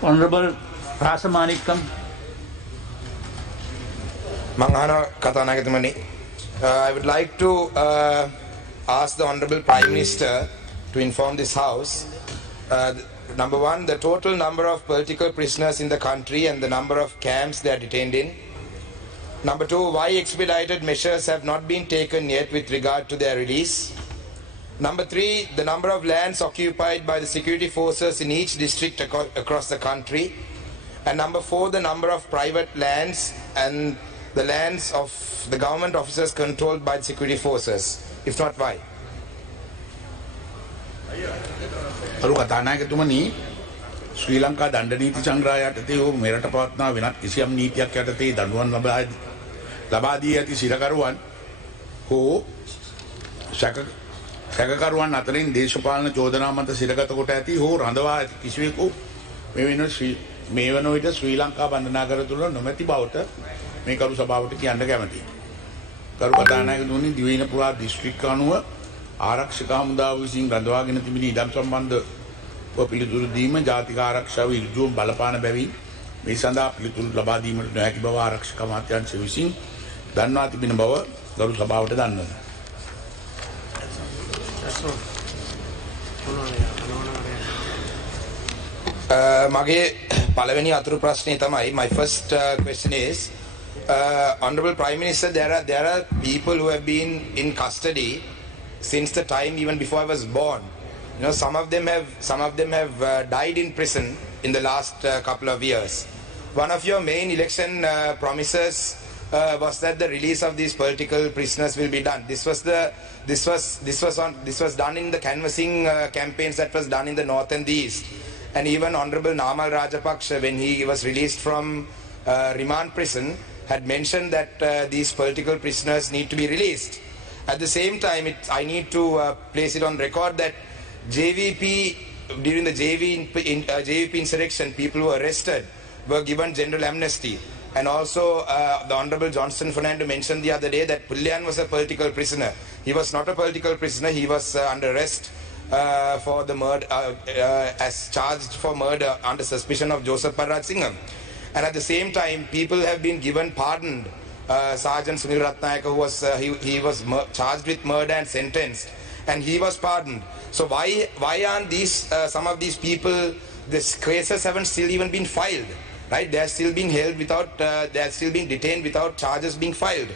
Honorable Rasamanikam. Manghana Kathanagatamani. I would like to ask the Honorable Prime Minister to inform this House. Number one, the total number of political prisoners in the country and the number of camps they are detained in. Number two, why expedited measures have not been taken yet with regard to their release. Number three, the number of lands occupied by the security forces in each district across the country. And number four, the number of private lands and the lands of the government officers controlled by the security forces. If not, why? අරු කතානායකතුමනි ශ්‍රී ලංකා දණ්ඩ නීති සංග්‍රහය යටතේ හෝ මෙරට පවත්නා වෙනත් කිසියම් නීතියක් යටතේ දඬුවම් ලබා දී ඇති සිරකරුවන් හෝ සැකකරුවන් අතරින් දේශපාලන චෝදනා මත සිරගත කොට ඇති හෝ රඳවා ඇති කිසිවෙකු මේ වන විට ශ්‍රී ලංකා බන්ධනාගාර තුළ නොමැති බවට මේ කරු සභාවට කියන්න කැමැතියි. කරු කතානායකතුමනි දිවයින පුරා දිස්ත්‍රික්ක අනුව ආරක්ෂක හමුදාව විසින් රඳවාගෙන තිබෙන ඉඩම් සම්බන්ධව පිළිතුරු දීම ජාතික ආරක්ෂාව ඍජුවම බලපාන බැවින් මේ සඳහා පිළිතුරු ලබා දීමට නොහැකි බව ආරක්ෂක අමාත්‍යාංශය විසින් දන්වා තිබෙන බව ගරු සභාවට දන්වනවා. මගේ පළවෙනි අතුරු ප්‍රශ්නය තමයි my first question is Honorable Prime Minister, there are people who have been in custody since the time even before I was born. You know, some of them have died in prison in the last couple of years. One of your main election promises was that the release of these political prisoners will be done. This was done in the canvassing campaigns that was done in the north and the east. And even Honorable Namal Rajapaksa, when he was released from remand prison, had mentioned that these political prisoners need to be released. At the same time, I need to place it on record that JVP, during the JVP insurrection, people who were arrested were given general amnesty. And also, the Honorable Johnson Fernando mentioned the other day that Pullian was a political prisoner. He was not a political prisoner. He was under arrest for the murder, as charged for murder under suspicion of Joseph Parraj Singham. And at the same time, people have been given pardoned. Sergeant Sunil Ratnayaka, who was he was charged with murder and sentenced, and he was pardoned. So why aren't these some of these people? These cases haven't still even been filed, right? They are still being held without they are still being detained without charges being filed.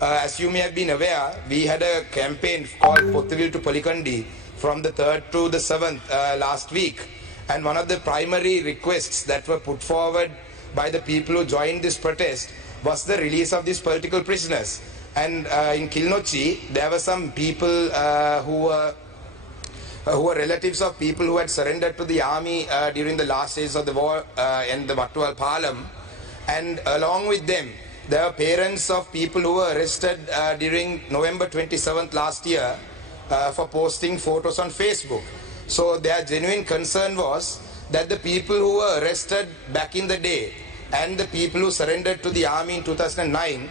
As you may have been aware, we had a campaign called Pottuvil to Polikandi from the 3rd to the 7th last week, and one of the primary requests that were put forward by the people who joined this protest was the release of these political prisoners. And in Kilnochi, there were some people who were relatives of people who had surrendered to the army during the last days of the war in the Wattuwal Palam. And along with them, there were parents of people who were arrested during November 27th last year for posting photos on Facebook. So their genuine concern was that the people who were arrested back in the day and the people who surrendered to the army in 2009,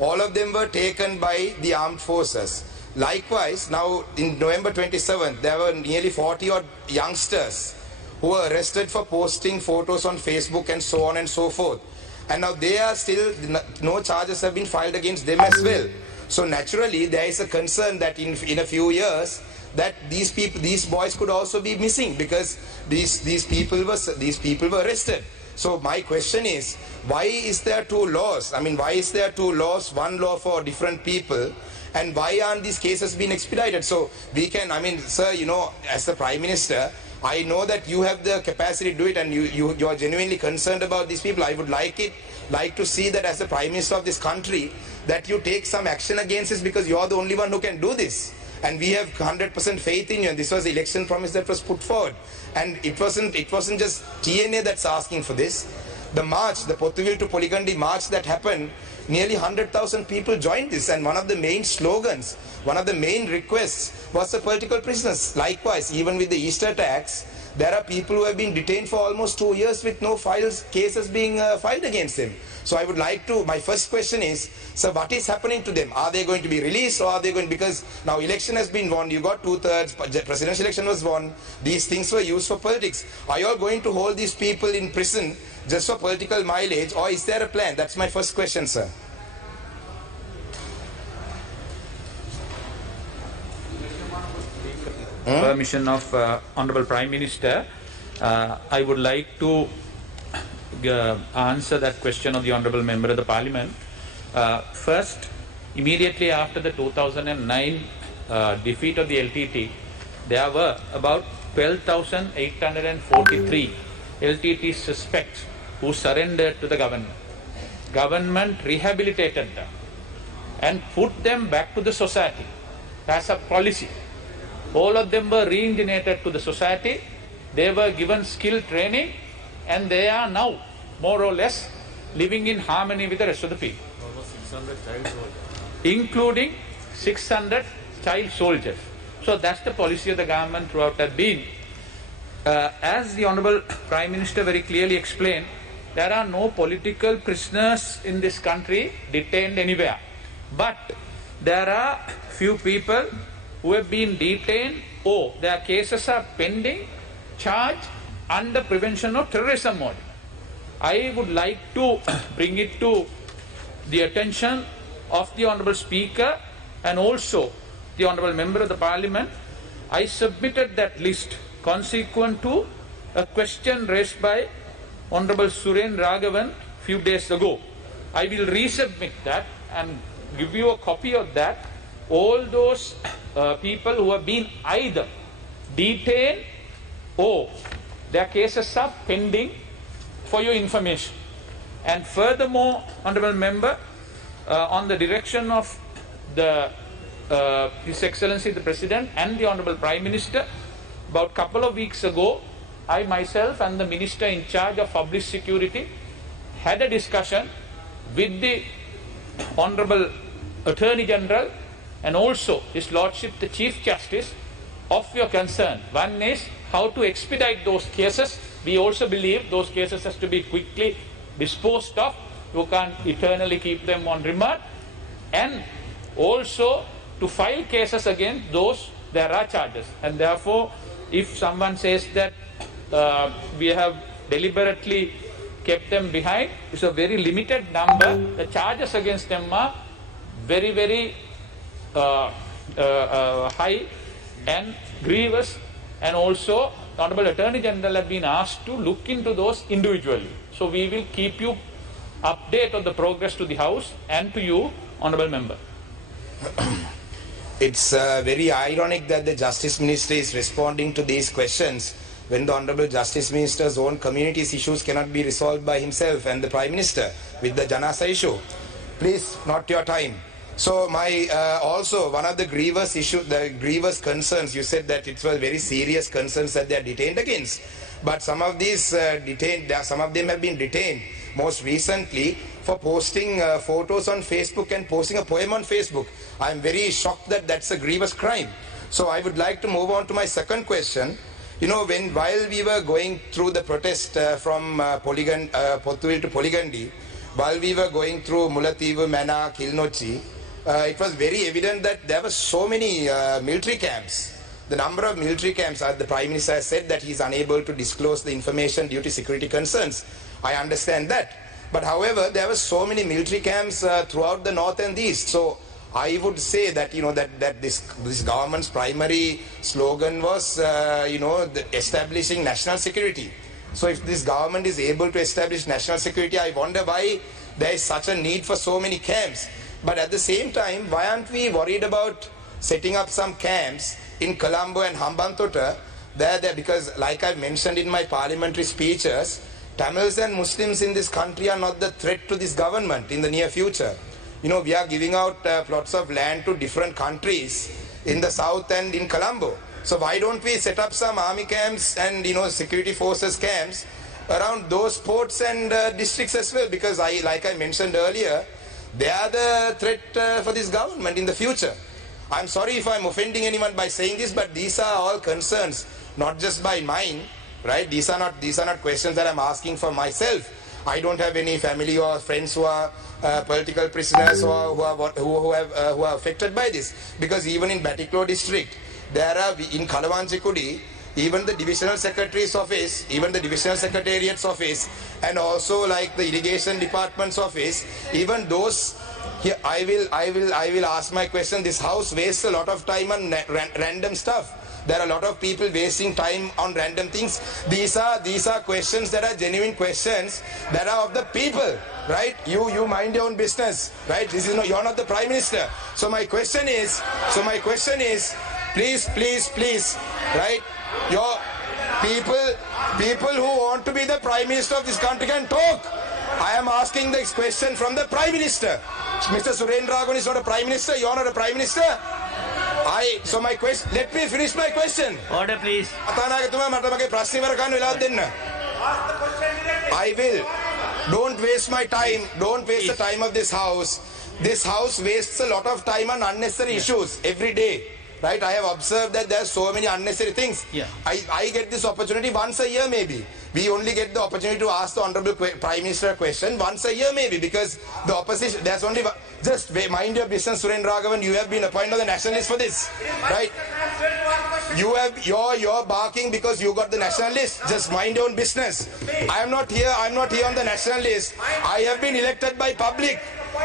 all of them were taken by the armed forces. Likewise, now in November 27th, there were nearly 40 odd youngsters who were arrested for posting photos on Facebook and so on and so forth. And now they are still, no charges have been filed against them as well. So naturally, there is a concern that in a few years, that these boys could also be missing because these people were arrested. So my question is, why is there two laws? I mean, why is there two laws, one law for different people, and why aren't these cases being expedited? So we can, I mean, sir, you know, as the Prime Minister, I know that you have the capacity to do it and you are genuinely concerned about these people. I would like to see that as the Prime Minister of this country, that you take some action against this because you are the only one who can do this. And we have 100% faith in you, and this was the election promise that was put forward. And it wasn't just TNA that's asking for this. The march, the Pottuvil to Polikandi march that happened, nearly 100,000 people joined this, and one of the main slogans, one of the main requests was the political prisoners. Likewise, even with the Easter attacks, there are people who have been detained for almost 2 years with no cases being filed against them. So I would like to, my first question is, sir, what is happening to them? Are they going to be released, or are they going, because now election has been won, you got 2/3, presidential election was won, these things were used for politics. Are you all going to hold these people in prison just for political mileage, or is there a plan? That's my first question, sir. Permission of Honorable Prime Minister, I would like to answer that question of the Honorable Member of the Parliament. First, immediately after the 2009 defeat of the LTT, there were about 12,843 LTT suspects who surrendered to the government. Government rehabilitated them and put them back to the society as a policy. All of them were reintegrated to the society. They were given skill training, and they are now more or less living in harmony with the rest of the people. Including 600 child soldiers. So that's the policy of the government throughout that been. As the Honorable Prime Minister very clearly explained, there are no political prisoners in this country detained anywhere. But there are few people who have been detained or their cases are pending, charged under Prevention of Terrorism Order. I would like to bring it to the attention of the Honourable Speaker and also the Honourable Member of the Parliament. I submitted that list consequent to a question raised by Honourable Suren Raghavan few days ago. I will resubmit that and give you a copy of that. All those people who have been either detained or their cases are pending, for your information. And furthermore, Honourable Member, on the direction of His Excellency the President and the Honourable Prime Minister, about a couple of weeks ago, I myself and the Minister in charge of Public Security had a discussion with the Honourable Attorney General and also His Lordship the Chief Justice of your concern. One is how to expedite those cases. We also believe those cases has to be quickly disposed of. You can't eternally keep them on remand. And also to file cases against those there are charges. And therefore, if someone says that we have deliberately kept them behind, it's a very limited number. The charges against them are very, very high and grievous, and also the Honourable Attorney General have been asked to look into those individually. So we will keep you update on the progress to the House and to you, Honourable Member. It's very ironic that the Justice Minister is responding to these questions when the Honourable Justice Minister's own community's issues cannot be resolved by himself and the Prime Minister with the Janasa issue. Please, not your time. So my also one of the grievous concerns, you said that it was very serious concerns that they are detained against. But some of these some of them have been detained most recently for posting photos on Facebook and posting a poem on Facebook. I am very shocked that that's a grievous crime. So I would like to move on to my second question. You know, while we were going through the protest from Pothuil to Poligandi, while we were going through Mullaitivu, Mana, Kilnochi, it was very evident that there were so many military camps. The number of military camps, the Prime Minister has said that he is unable to disclose the information due to security concerns. I understand that. But however, there were so many military camps throughout the north and the east. So I would say that, you know, that this government's primary slogan was, establishing national security. So if this government is able to establish national security, I wonder why there is such a need for so many camps. But at the same time, why aren't we worried about setting up some camps in Colombo and Hambantota? Because like I mentioned in my parliamentary speeches, Tamils and Muslims in this country are not the threat to this government in the near future. You know, we are giving out plots of land to different countries in the south and in Colombo. So why don't we set up some army camps and, security forces camps around those ports and districts as well? Because like I mentioned earlier, they are the threat for this government in the future. I'm sorry if I'm offending anyone by saying this, but these are all concerns, not just by mine, right? These are not questions that I'm asking for myself. I don't have any family or friends who are political prisoners who are affected by this. Because even in Batiklo district, there are in Kalawanchikudi, even the divisional secretary's office, even the divisional secretariat's office, and also like the irrigation department's office, even those. Here, I will ask my question. This house wastes a lot of time on random stuff. There are a lot of people wasting time on random things. These are questions that are genuine questions that are of the people, right? You mind your own business, right? This is not, you're not the Prime Minister. So my question is, please, right? Your people who want to be the Prime Minister of this country can talk. I am asking this question from the Prime Minister. Mr. Surendra Raghun is not a Prime Minister. You are not a Prime Minister. So my question. Let me finish my question. Order, please. I will. Don't waste my time. Don't waste the time of this house. This house wastes a lot of time on unnecessary issues every day. Right? I have observed that there are so many unnecessary things. Yeah. I get this opportunity once a year maybe. We only get the opportunity to ask the Honorable Prime Minister a question once a year maybe, because the opposition, there's only one. Just mind your business, Surendra Raghavan. You have been appointed on the national list for this, right? You're barking because you got the national list. Just mind your own business. I'm not here on the national list. I have been elected by public.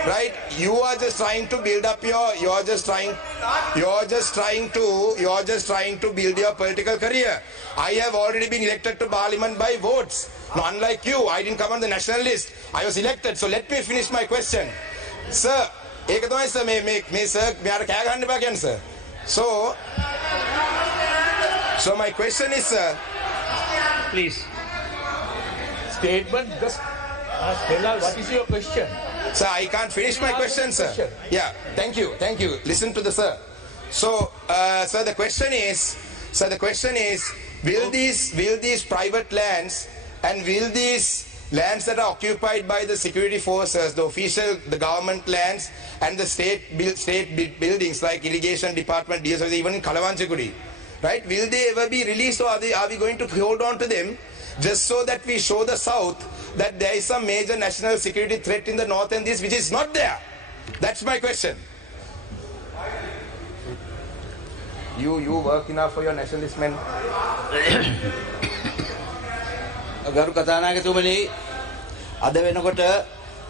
Right? You are just trying to build up you're just trying to build your political career. I have already been elected to parliament by votes. Now, unlike you, I didn't come on the national list. I was elected. So let me finish my question. Sir, ඒක තමයි sir මේ sir මෙයාට කෑ ගන්න එපා කියන්නේ sir. So my question is, sir. Please. Statement, just tell us what is your question. Sir, I can't finish my question, sir. Yeah, thank you. Listen to the sir. So, sir, the question is, will these private lands and will these lands that are occupied by the security forces, the government lands and the state buildings like irrigation department, DSO, even in Kalawanchikudi, right? Will they ever be released, or are we going to hold on to them just so that we show the South that there is some major national security threat in the north and this which is not there? That's my question. You work enough for your nationalist men. ගරු කතානායකතුමනි, අද වෙනකොට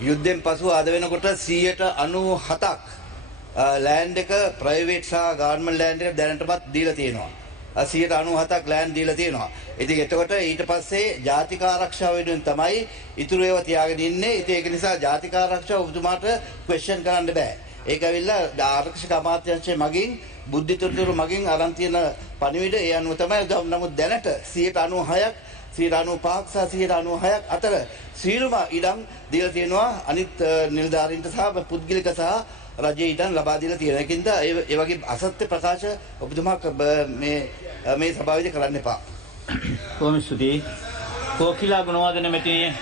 යුද්ධෙන් පසු අද වෙනකොට 97ක් land එක private සහ government land එක දැනටමත් දීලා තියෙනවා. 97ක් ලෑන්ඩ් දීලා තියෙනවා. ඉතින් එතකොට ඊට පස්සේ ජාතික ආරක්ෂාව වෙනුවෙන් තමයි ඉතුරු ඒවා තියාගෙන ඉන්නේ. ඉතින් ඒක නිසා ජාතික ආරක්ෂාව ඔබතුමාට ක්වෙස්චන් කරන්න බෑ. ඒක ඇවිල්ලා ආරක්ෂක අමාත්‍යාංශය මගින් බුද්ධිතොරතුරු මගින් අරන් තියෙන පණිවිඩ ඒ අනුව තමයි. නමුත් දැනට 96ක් 95ක් සහ 96ක් අතර සීලම ඉඩම් දීලා තියෙනවා අනිත් නිලධාරීන්ට සහ පුද්ගලික සහ රජයේ ඉඩම් ලබා දීලා තියෙන එකකින්ද ඒ වගේ අසත්‍ය ප්‍රකාශ ඔබතුමා මේ සභාවේදී කරන්න එපා. කොහොම ස්තුතියි. කෝකිලා Gunawardena මෙතිණිය.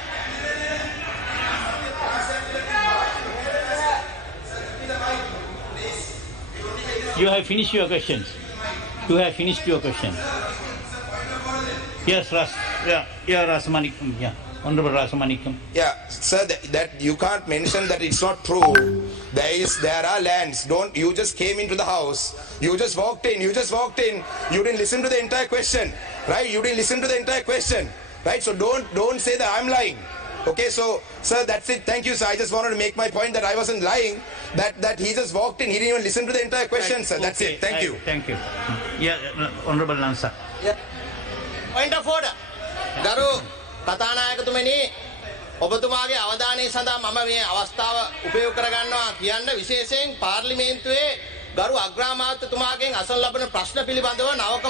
You have finished your questions. Yes, Ras. Yeah, Rasamanikam. Yeah, Honorable Rasamanikam. Yeah, sir, that you can't mention that it's not true. There are lands. You just came into the house. You just walked in. You didn't listen to the entire question, right? Right? So don't say that I'm lying. Okay, so sir, that's it. Thank you, sir. I just wanted to make my point that I wasn't lying. That he just walked in. He didn't even listen to the entire question, sir. That's it. Thank you. Thank you. Yeah, Honorable Lansa. Yeah. Point of order. ගරු කතානායකතුමනි, ඔබතුමාගේ අවධානය සඳහා මම මේ අවස්ථාව උපයෝග කරගන්නවා කියන්න විශේෂයෙන් පාර්ලිමේන්තුවේ ගරු අග්‍රාමාත්‍යතුමාගෙන් අසන ලබන ප්‍රශ්න පිළිබඳව නවක